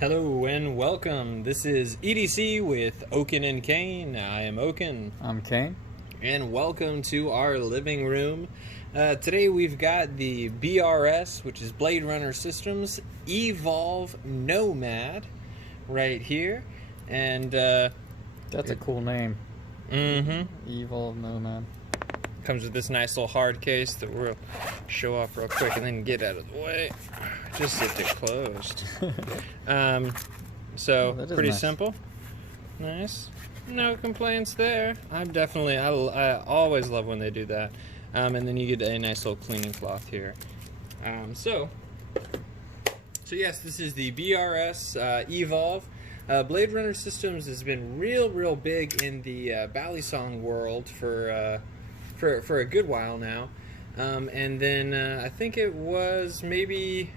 Hello and welcome. This is EDC with Oaken and Kane. I am Oaken. I'm Kane. And welcome to our living room. Today we've got the BRS, which is Blade Runner Systems, E-Volve Nomad right here. And that's a cool name. E-Volve Nomad. Comes with this nice little hard case that we'll show off real quick and then get out of the way. Just sit it closed. So pretty nice. simple. Nice. No complaints there. I always love when they do that. And then you get a nice little cleaning cloth here. So yes, this is the BRS E-Volve. Blade Runner Systems has been real big in the balisong world for a good while now. And then I think it was maybe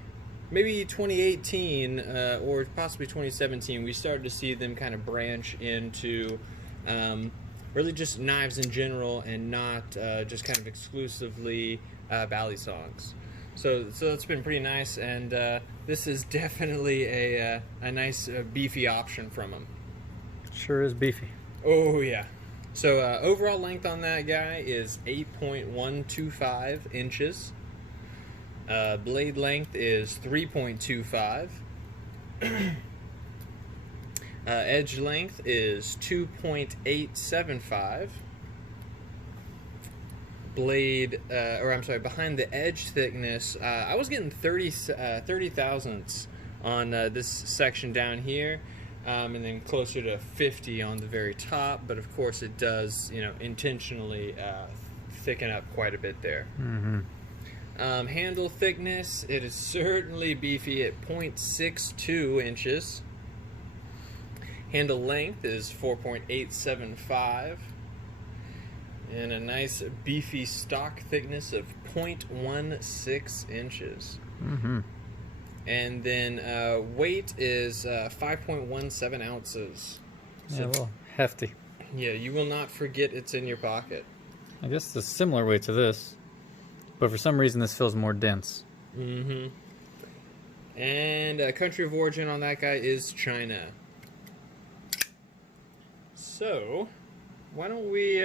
2018 or possibly 2017, we started to see them kind of branch into really just knives in general and not just kind of exclusively balisongs. So that's been pretty nice, and this is definitely a nice beefy option from them. Sure is beefy. Oh yeah. So overall length on that guy is 8.125 inches. Blade length is 3.25. Edge length is 2.875. Behind the edge thickness, I was getting 30 thousandths on this section down here. And then closer to 50 on the very top, but of course it does, intentionally thicken up quite a bit there. Handle thickness, it is certainly beefy at 0.62 inches. Handle length is 4.875, and a nice beefy stock thickness of 0.16 inches. And then weight is 5.17 ounces. So, well, hefty. Yeah, you will not forget it's in your pocket. I guess it's a similar weight to this, but for some reason this feels more dense. And country of origin on that guy is China. So, why don't we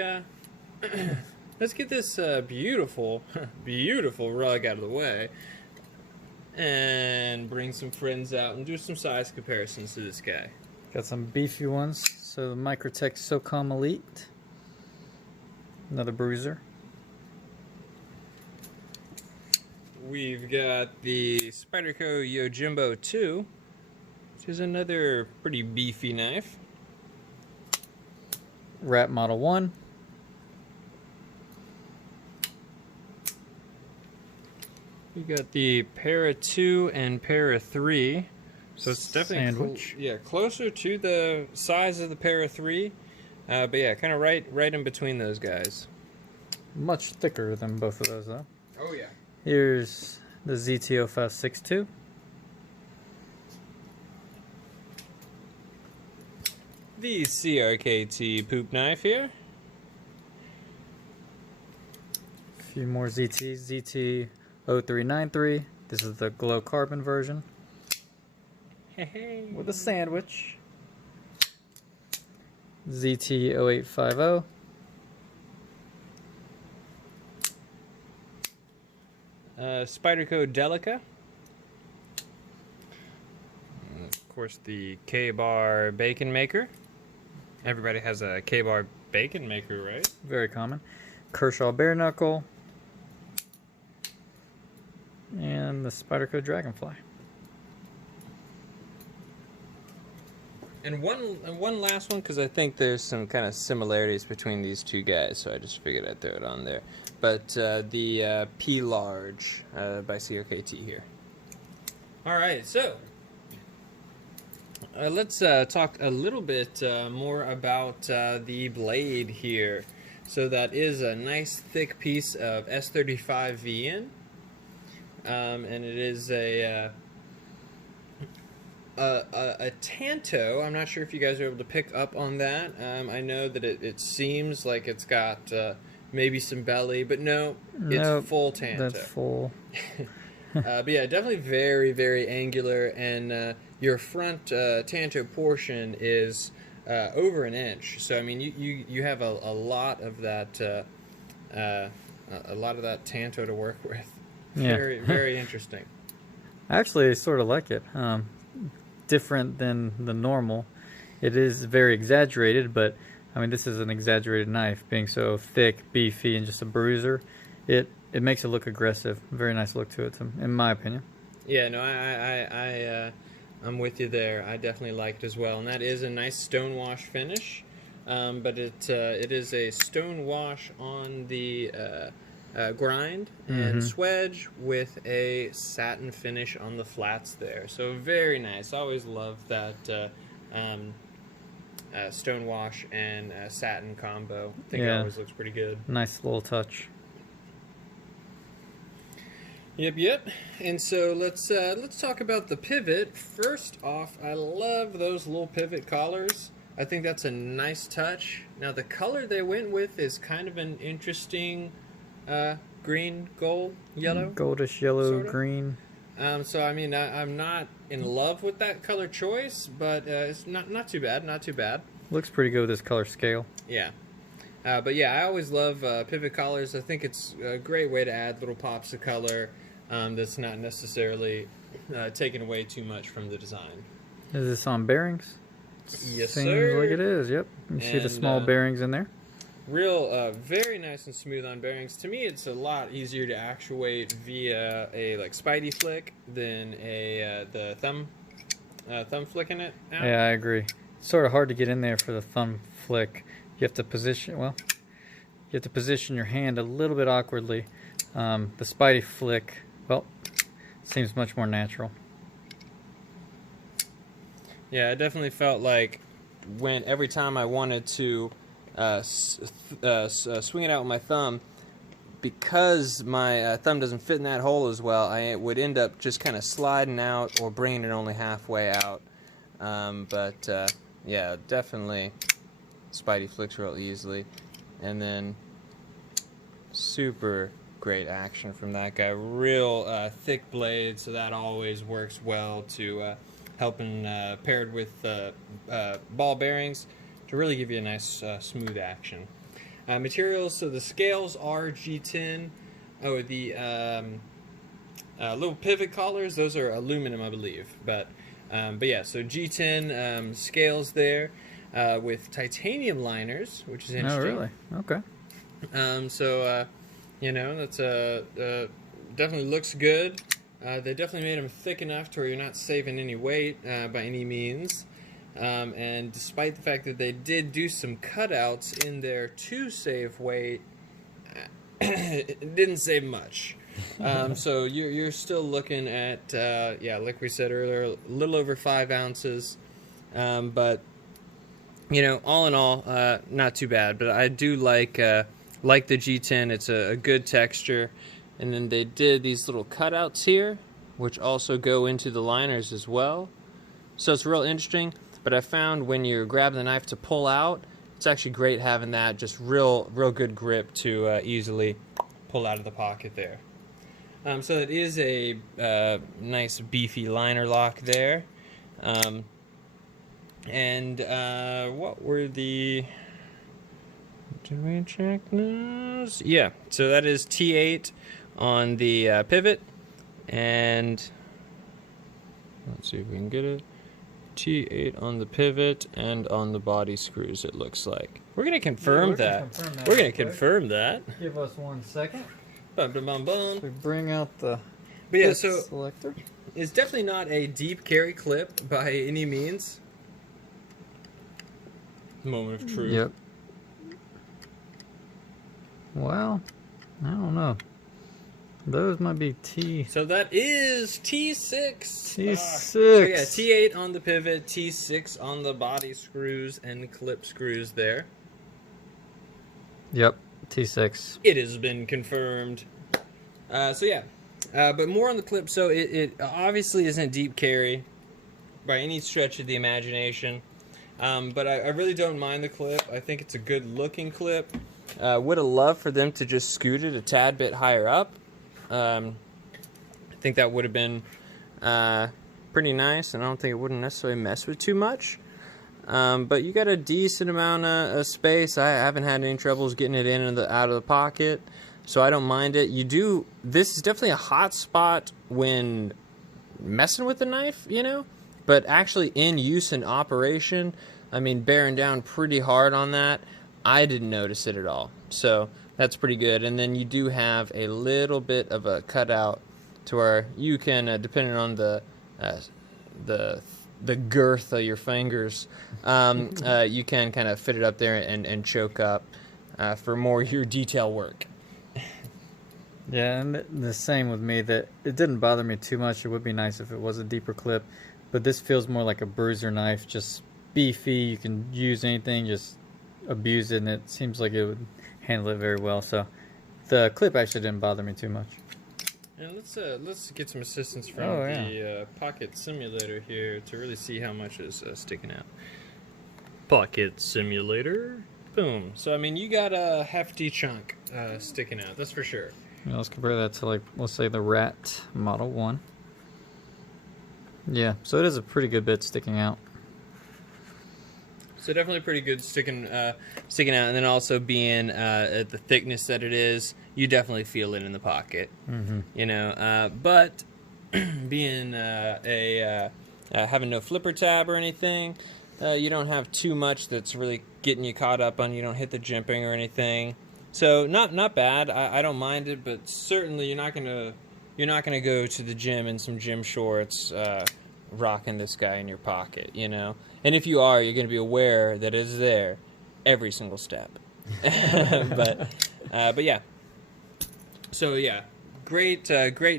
let's get this beautiful rug out of the way and bring some friends out and do some size comparisons to this guy. Got some beefy ones. So Microtech SOCOM Elite. Another bruiser. We've got the Spyderco Yojimbo 2, which is another pretty beefy knife. Rat Model 1. We got the Para 2 and Para 3. So it's definitely closer to the size of the Para 3. But yeah, kind of right in between those guys. Much thicker than both of those though. Oh yeah. Here's the ZT0562. The CRKT poop knife here. A few more ZTs. ZT0393. This is the glow carbon version. With a sandwich. ZT0850. Spyderco Delica. And of course, the K-Bar Bacon Maker. Everybody has a K-Bar Bacon Maker, right? Very common. Kershaw Bare Knuckle. And the Spyderco Dragonfly. And one last one, because I think there's some kind of similarities between these two guys, so I just figured I'd throw it on there. But the P Large by CRKT here. All right, so let's talk a little bit more about the blade here. So that is a nice thick piece of S35 VN, and it is a Tanto. I'm not sure if you guys are able to pick up on that. I know that it seems like it's got maybe some belly, but no, it's full Tanto. That's full. But yeah, definitely very, very angular, and your front Tanto portion is over an inch. So I mean, you have a lot of that Tanto to work with. Yeah. Very very interesting. I actually sort of like it. Different than the normal. It is very exaggerated, but I mean, this is an exaggerated knife, being so thick, beefy, and just a bruiser. It makes it look aggressive. Very nice look to it, in my opinion. Yeah, no, I'm with you there. I definitely like it as well, and that is a nice stone wash finish. But it is a stone wash on the grind and swedge with a satin finish on the flats there. So very nice. I always love that stone wash and satin combo. I think it always looks pretty good. Nice little touch. Yep. And so let's talk about the pivot. First off, I love those little pivot collars. I think that's a nice touch. Now the color they went with is kind of an interesting green, gold, yellow. Goldish yellow, sorta. green. So I mean, I'm not in love with that color choice, but it's not too bad. Not too bad. Looks pretty good with this color scale. Yeah. But yeah, I always love pivot collars. I think it's a great way to add little pops of color that's not necessarily taking away too much from the design. Is this on bearings? Yes, Seems sir. like it is, yep. You see the small bearings in there? Real, very nice and smooth on bearings. To me, it's a lot easier to actuate via a Spidey flick than the thumb flicking it out. Yeah, I agree. It's sort of hard to get in there for the thumb flick. You have to position your hand a little bit awkwardly. The Spidey flick, well, seems much more natural. Yeah, I definitely felt like every time I wanted to swing it out with my thumb, because my thumb doesn't fit in that hole as well, I would end up just kind of sliding out or bringing it only halfway out. Yeah, definitely Spidey flicks real easily. And then super great action from that guy. Real thick blade, so that always works well to helping paired with ball bearings to really give you a nice smooth action. Materials, so the scales are G10. Oh, the little pivot collars, those are aluminum, I believe. But yeah, so G10 scales there with titanium liners, which is interesting. Oh, really? Okay. You know, that's definitely looks good. They definitely made them thick enough to where you're not saving any weight by any means. And despite the fact that they did do some cutouts in there to save weight, it didn't save much. So you're still looking at, yeah, like we said earlier, a little over 5 ounces. But, you know, all in all, not too bad. But I do like the G10. It's a good texture. And then they did these little cutouts here, which also go into the liners as well. So it's real interesting. But I found when you're grabbing the knife to pull out, it's actually great having that just real good grip to easily pull out of the pocket there. So it is a nice beefy liner lock there. What were the... Did we check those? Yeah, so that is T8 on the pivot, and let's see if we can get it. T8 on the pivot and on the body screws, it looks like. We're going to confirm that. We're going to confirm that. Give us 1 second. Bum, bum, bum, bum. We bring out the selector. It's definitely not a deep carry clip by any means. Moment of truth. Yep. Well, I don't know. Those might be T. So that is T6. T6. So yeah, T8 on the pivot, T6 on the body screws and clip screws there. Yep, T6. It has been confirmed. So yeah, but more on the clip. So it obviously isn't deep carry by any stretch of the imagination. But I really don't mind the clip. I think it's a good looking clip. Would have loved for them to just scoot it a tad bit higher up. I think that would have been pretty nice, and I don't think it wouldn't necessarily mess with too much. But you got a decent amount of space. I haven't had any troubles getting it in and out of the pocket, so I don't mind it. This is definitely a hot spot when messing with the knife, you know, but actually in use and operation, I mean, bearing down pretty hard on that, I didn't notice it at all. So that's pretty good. And then you do have a little bit of a cutout to where you can, depending on the girth of your fingers, you can kind of fit it up there and choke up for more your detail work. Yeah, and the same with me, that it didn't bother me too much. It would be nice if it was a deeper clip, but this feels more like a bruiser knife, just beefy. You can use anything, just abuse it, and it seems like it would handle it very well. So the clip actually didn't bother me too much. And let's get some assistance from the pocket simulator here to really see how much is sticking out. Pocket simulator, boom. So I mean, you got a hefty chunk sticking out, that's for sure. Yeah, let's compare that to, like, let's say the Rat Model 1. Yeah, so it is a pretty good bit sticking out. So definitely pretty good sticking out, and then also being at the thickness that it is, you definitely feel it in the pocket. Mm-hmm. You know, but being having no flipper tab or anything, you don't have too much that's really getting you caught up on. You don't hit the jimping or anything. So not bad. I don't mind it, but certainly you're not gonna go to the gym in some gym shorts, rocking this guy in your pocket, you know. And if you are, you're gonna be aware that it is there, every single step. but yeah. So yeah, great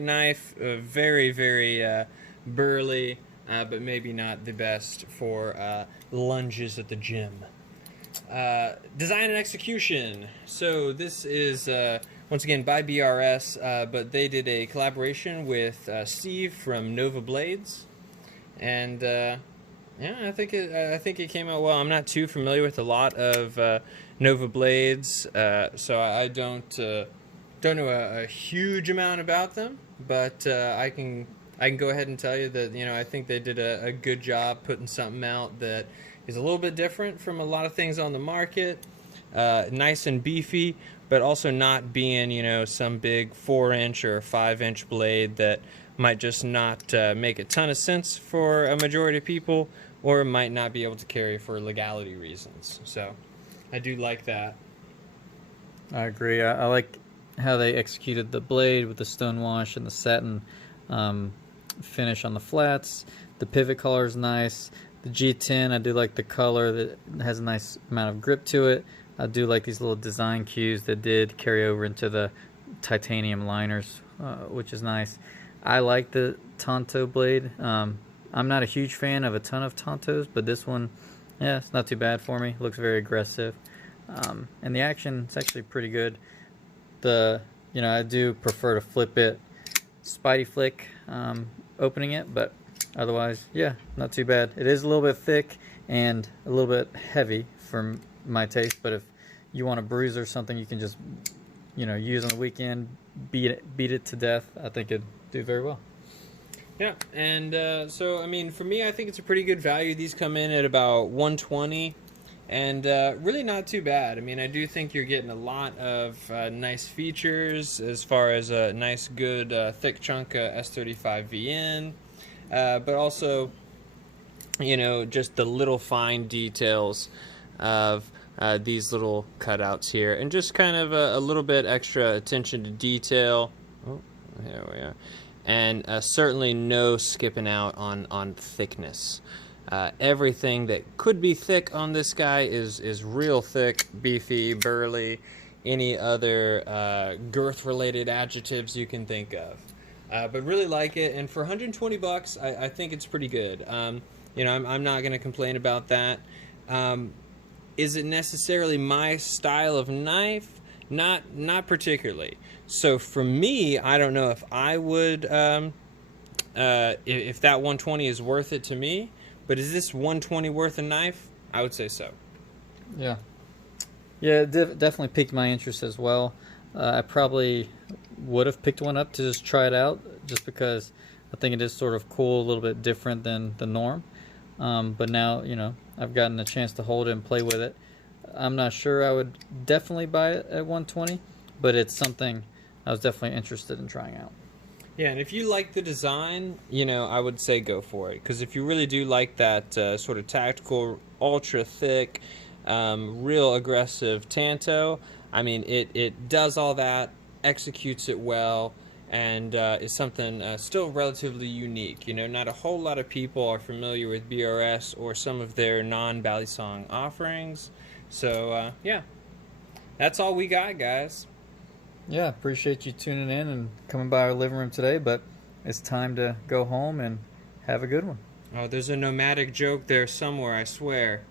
knife, very very burly, but maybe not the best for lunges at the gym. Design and execution. So this is once again by BRS, but they did a collaboration with Steve from Nova Blades, and yeah, I think it came out well. I'm not too familiar with a lot of Nova Blades, so I don't know a huge amount about them, but I can go ahead and tell you that, you know, I think they did a good job putting something out that is a little bit different from a lot of things on the market. Nice and beefy, but also not being, you know, some big 4-inch or 5-inch blade that might just not make a ton of sense for a majority of people, or might not be able to carry for legality reasons. So I do like that. I agree. I like how they executed the blade with the stone wash and the satin finish on the flats. The pivot color is nice. The G10, I do like the color that has a nice amount of grip to it. I do like these little design cues that did carry over into the titanium liners, which is nice. I like the Tonto blade. I'm not a huge fan of a ton of Tontos, but this one, yeah, it's not too bad for me. It looks very aggressive. And the action is actually pretty good. I do prefer to flip it, Spidey flick, opening it, but otherwise, yeah, not too bad. It is a little bit thick and a little bit heavy for my taste, but if you want a bruise or something, you can just, use on the weekend, beat it to death. I think it'd do very well. Yeah, and so, I mean, for me, I think it's a pretty good value. These come in at about $120, and really not too bad. I mean, I do think you're getting a lot of nice features as far as a nice, good, thick chunk S35 VN, but also, just the little fine details of these little cutouts here, and just kind of a little bit extra attention to detail. Oh, here we are. And certainly no skipping out on thickness. Everything that could be thick on this guy is real thick, beefy, burly, any other girth-related adjectives you can think of. But really like it, and for $120, I think it's pretty good. I'm not going to complain about that. Is it necessarily my style of knife? Not particularly. So for me, I don't know if I would, if that 120 is worth it to me. But is this 120 worth a knife? I would say so. Yeah. Yeah, it definitely piqued my interest as well. I probably would have picked one up to just try it out, just because I think it is sort of cool, a little bit different than the norm. But now, you know, I've gotten a chance to hold it and play with it. I'm not sure I would definitely buy it at 120, but it's something I was definitely interested in trying out. Yeah, and if you like the design, you know, I would say go for it. Because if you really do like that sort of tactical, ultra thick, real aggressive Tanto, I mean, it does all that, executes it well, and is something still relatively unique. You know, not a whole lot of people are familiar with BRS or some of their non-Balisong offerings. So, yeah, that's all we got, guys. Yeah, appreciate you tuning in and coming by our living room today, but it's time to go home and have a good one. Oh, there's a nomadic joke there somewhere, I swear.